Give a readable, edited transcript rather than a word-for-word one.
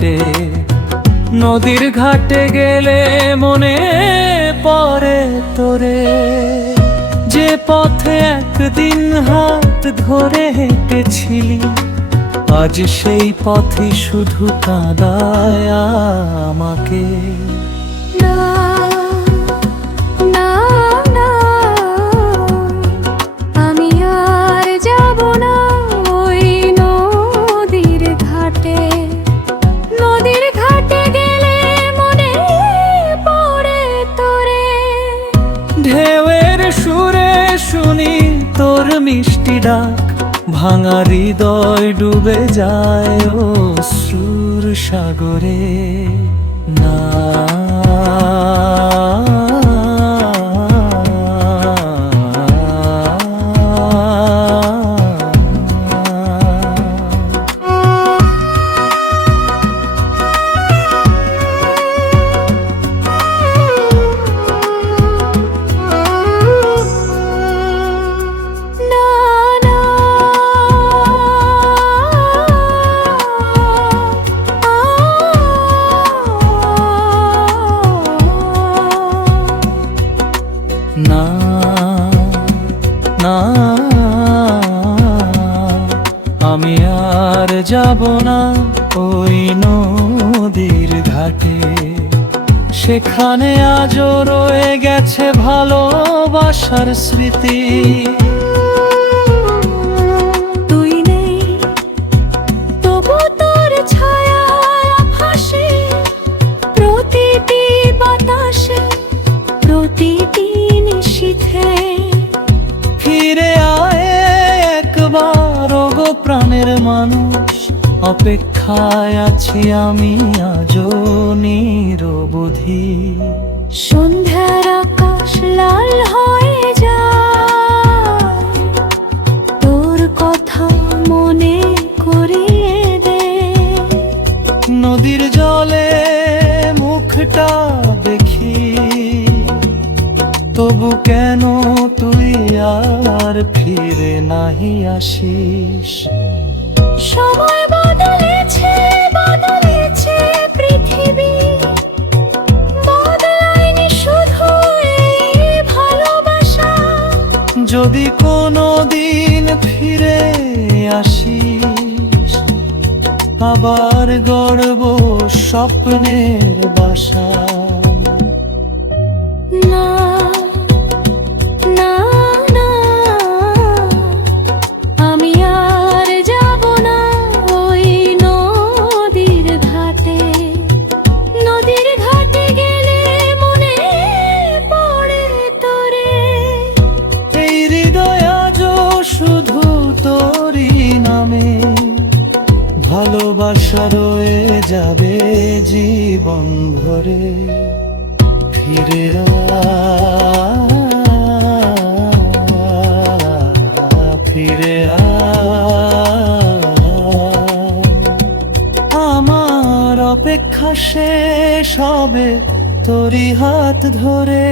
ঘাটে। নদীর ঘাটে গেলে মনে পড়ে তোরে, যে পথে একদিন হাত ধরে হেঁটেছিলি, আজ সেই পথই শুধু কাঁদায় আমাকে। না না না, আমি আর যাব না ওই নদীর ঘাটে। নদীর ঘাটে গেলে মনে পড়ে তোরে, ঢেউয়ের সুরে শুনি তোর মিষ্টি ডাক, ভাঙা হৃদয় ডুবে যায় অশ্রুর সাগরে। না না না, আমি আর যাব না ওই নদীর ঘাটে। সেখানে আজও রয়ে গেছে ভালোবাসার স্মৃতি। তুই নেই তবু তোর ছায়া ভাসে প্রতিটি বাতাসে, প্রতিটি নিশীথে। ফিরে আয় একবার ওগো প্রাণের মানুষ, অপেক্ষায় আছি আমি আজও নিরবধি। সন্ধ্যার আকাশ লাল হয়ে যায়, তোর কথা মনে করিয়ে দে। নদীর জলে মুখটা দেখি, তবু কেন তুই আর ফিরে নাহি আসিস। সময় বদলেছে বদলেছে পৃথিবী, বদলায়নি শুধু এই ভালোবাসা। যদি কোনো দিন ফিরে আসিস, আবার গড়ব স্বপ্নের বাসা। না না না, আমি আর যাব না ওই নদীর ঘাটে। নদীর ঘাটে গেলে মনে পড়ে তোরে, এই হৃদয় আজও শুধু তোরই নামে। ভালোবাসা রয়ে যাবে জীবন ভরে। ফিরে ফিরে আমার অপেক্ষা শেষ হবে তোরই হাত ধরে।